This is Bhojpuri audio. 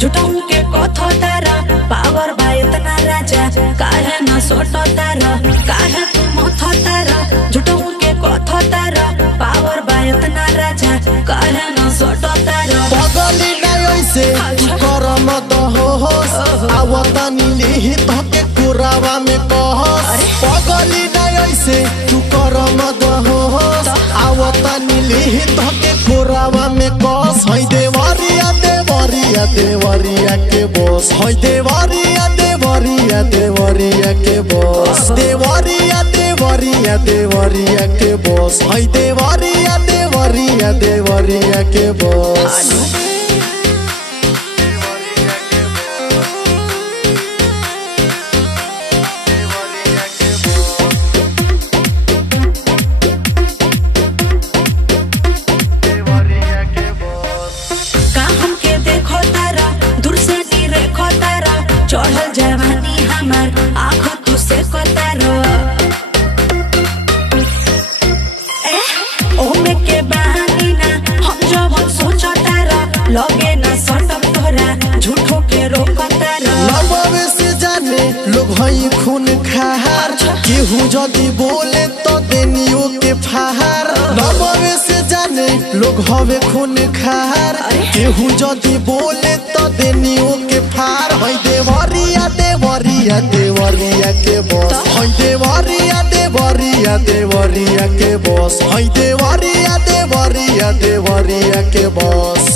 झूठों के कथो तारा पावर बा इतना राजा काहे न सोटो तारा काहे तू मथो तारा झूठों के कथो तारा पावर बा इतना राजा काहे न सोटो तारा पगली नहीं से करम तो होस आवता नीली धके कुरावा में कहस पगली नहीं से तू करम तो होस आवता नीली धके कुरावा में कहस हई देवरिया देवरिया देवरिया के बॉस हई देवरिया देवरिया देवरिया के बॉस देवरिया देवरिया देवरिया के बॉस हई देवरिया देवरिया देवरिया के बॉस चढ़ल जवानी हमार आँखों तू से कतारो ओमे के बानी ना हम जब सोचो तारा लगे ना सटक तोरा झूठों के रोकतारो लबवे से जाने लोग हई खून खार केहू जदी बोले तो देनियो के फाहार लबवे से जाने लोग हवे खून खार केहू जदी बोले तो देनियो के फार हई देवरिया देवरिया देवरिया के बॉस हई देवरिया देवरिया देवरिया के बॉस हई देवरिया देवरिया देवरिया के बॉस।